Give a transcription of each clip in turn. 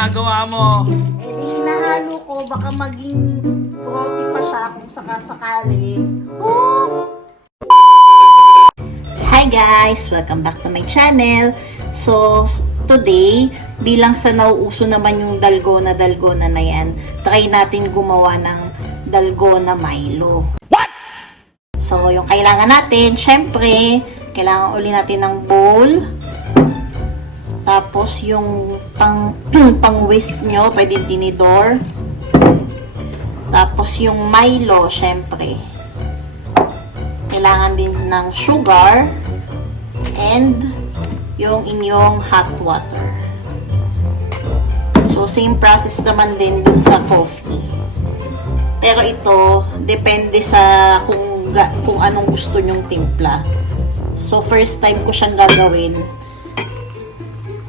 ginagawa mo? Eh, di hinahalo ko. Baka maging frothy pa siya kung sakasakali. Hi guys! Welcome back to my channel. So, today, bilang sa nauuso naman yung Dalgona na yan, try natin gumawa ng Dalgona Milo. What? So, yung kailangan natin, syempre, kailangan uli natin ng bowl. Tapos, yung pang-whisk nyo, pwedeng tinidor. Tapos, yung Milo, syempre. Kailangan din ng sugar. And, yung inyong hot water. So, same process naman din dun sa coffee. Pero ito, depende sa kung anong gusto nyong timpla. So, first time ko siyang gagawin.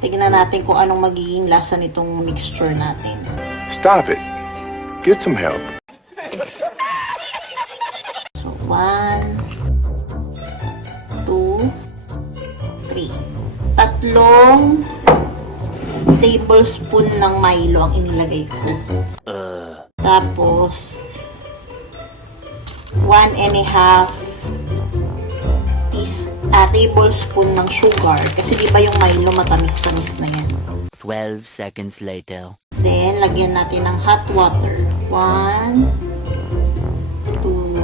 Tignan natin kung anong magiging lasa nitong mixture natin. Stop it. Get some help. So, 1, 2, 3. 3 tablespoon ng Milo ang inilagay ko. Tapos, 1.5 tablespoon ng sugar. Kasi di ba yung Milo matamis-tamis na yan. 12 seconds later. Then, lagyan natin ng hot water. 1, 2,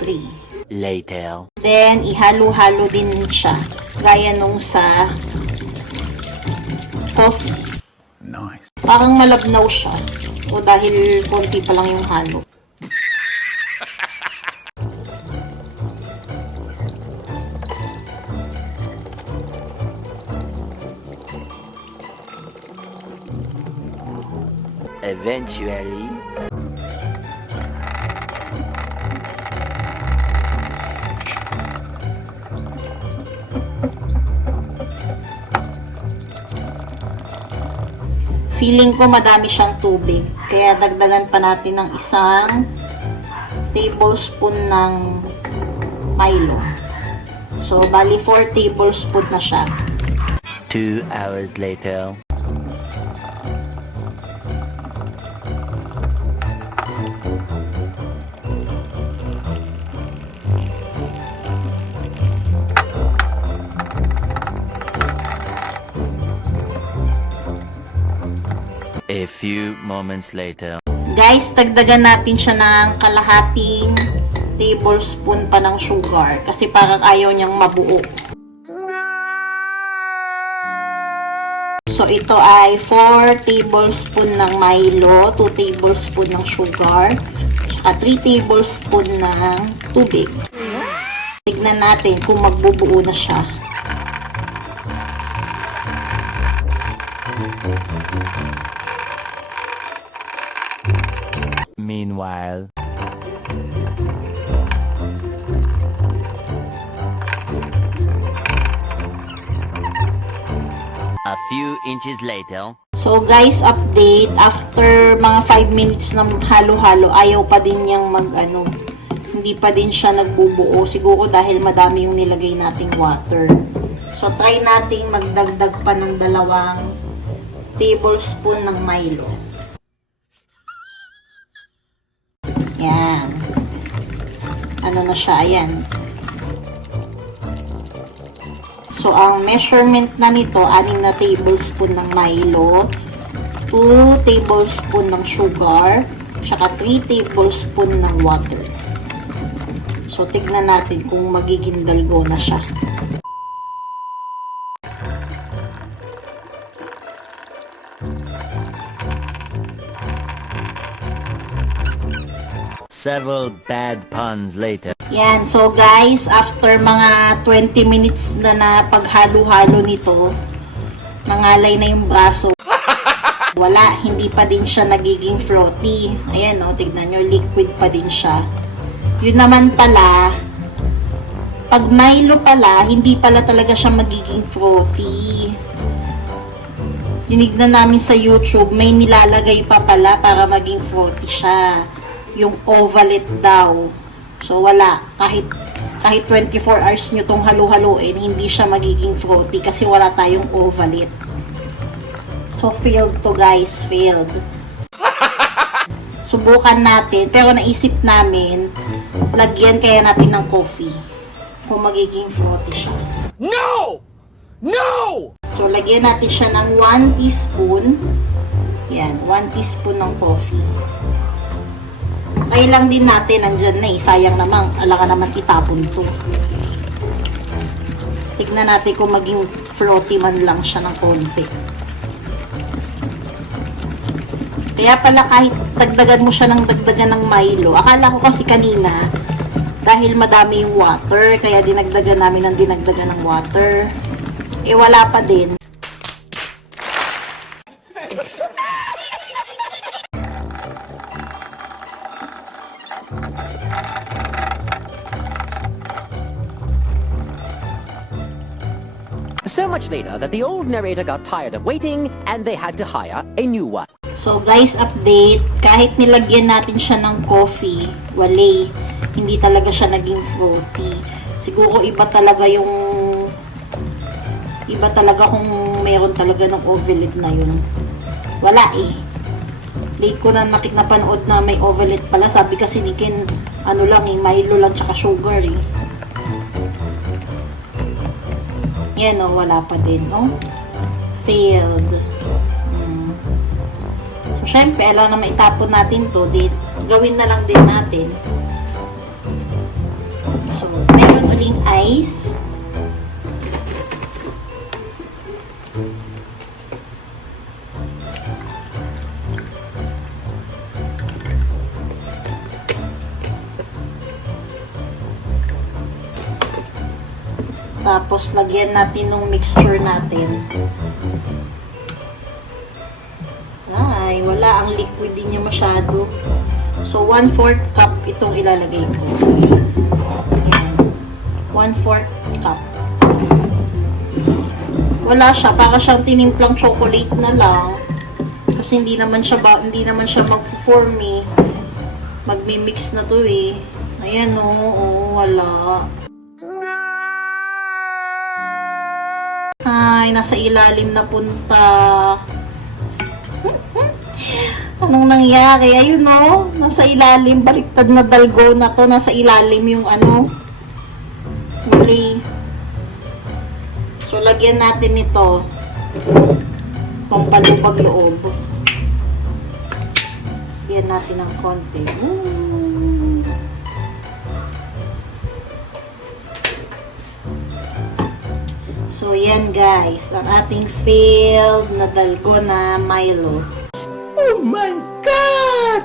3. Later. Then, ihalo-halo din siya. Gaya nung sa coffee. Nice. Parang malabnaw siya. O dahil konti pa lang yung halo. Eventually. Feeling ko madami siyang tubig. Kaya dagdagan pa natin ng 1 tablespoon ng Milo. So, bali 4 tablespoon na siya. 2 hours later. A few moments later. Guys, dagdagan natin siya ng kalahating tablespoon pa ng sugar kasi parang ayaw niyang mabuo. So, ito ay 4 tablespoon ng Milo, 2 tablespoon ng sugar, at 3 tablespoon ng tubig. Tignan natin kung magbubuo na siya. Meanwhile, a few inches later. So guys, update, after mga 5 minutes na halo-halo, ayaw pa din niyang hindi pa din siya nagbubuo. Siguro dahil madami yung nilagay nating water. So try nating magdagdag pa ng 2 tablespoon ng Milo. Yan. Ano na siya? Ayan. So, ang measurement na nito, 6 na tablespoon ng Milo, 2 tablespoon ng sugar, saka 3 tablespoon ng water. So, tignan natin kung magiging dalgona siya. Several bad puns later. Yan. So, guys, after mga 20 minutes na paghalo-halo nito, nangalay na yung braso. Wala, hindi pa din siya nagiging frothy. Ayan, o, tignan nyo, liquid pa din siya. Yun naman pala, pag Milo pala, hindi pala talaga siya magiging frothy. Tinignan namin sa YouTube, may nilalagay pa pala para maging frothy siya. Yung ovalet daw. So, wala. Kahit 24 hours nyo tong halu-haluin, hindi siya magiging frothy kasi wala tayong ovalet. So, failed to guys, failed. Subukan natin, pero naisip namin, lagyan kaya natin ng coffee. Kung magiging frothy siya. No! No! So, lagyan natin siya ng 1 teaspoon. Yan, 1 teaspoon ng coffee. Kaya lang din natin, nandyan na eh. Sayang naman, ala ka naman itapon to. Tignan natin kung maging frothy man lang siya ng konti. Kaya pala kahit dagdagan mo siya ng dagdagan ng Milo, akala ko kasi kanina, dahil madami yung water, kaya dinagdagan namin ng dinagdagan ng water. Eh wala pa din. So much later that the old narrator got tired of waiting and they had to hire a new one. So guys, update, kahit nilagyan natin siya ng coffee, wala, hindi talaga siya naging frothy. Siguro iba talaga kung mayroon talaga ng ovelit na yun. Wala eh. Late ko na napanood na may ovelit pala. Sabi kasi ni Ken, ano lang eh, Milo lang tsaka sugar eh. Yan o, wala pa din, no? Failed. So, syempre, alam na maitapon natin to. Gawin na lang din natin. So, meron uling ice. Tapos, lagyan natin ng mixture natin. Ay, wala. Ang liquid din niya masyado. So, 1/4 cup itong ilalagay ko. Ayan. 1/4 cup. Wala siya. Para siyang tinimplang chocolate na lang. Kasi hindi naman siya mag-form eh. Magmi-mix na to eh. Ayan o. Wala. Ay, nasa ilalim na punta. Anong nangyari? Ayun o. Nasa ilalim. Baliktad na dalgona to. Nasa ilalim yung ano. Muli. So, lagyan natin ito. Pampalupag-loob. Lagyan natin ng konti. So, yan guys, ang ating failed na Dalgona Milo. Oh my God!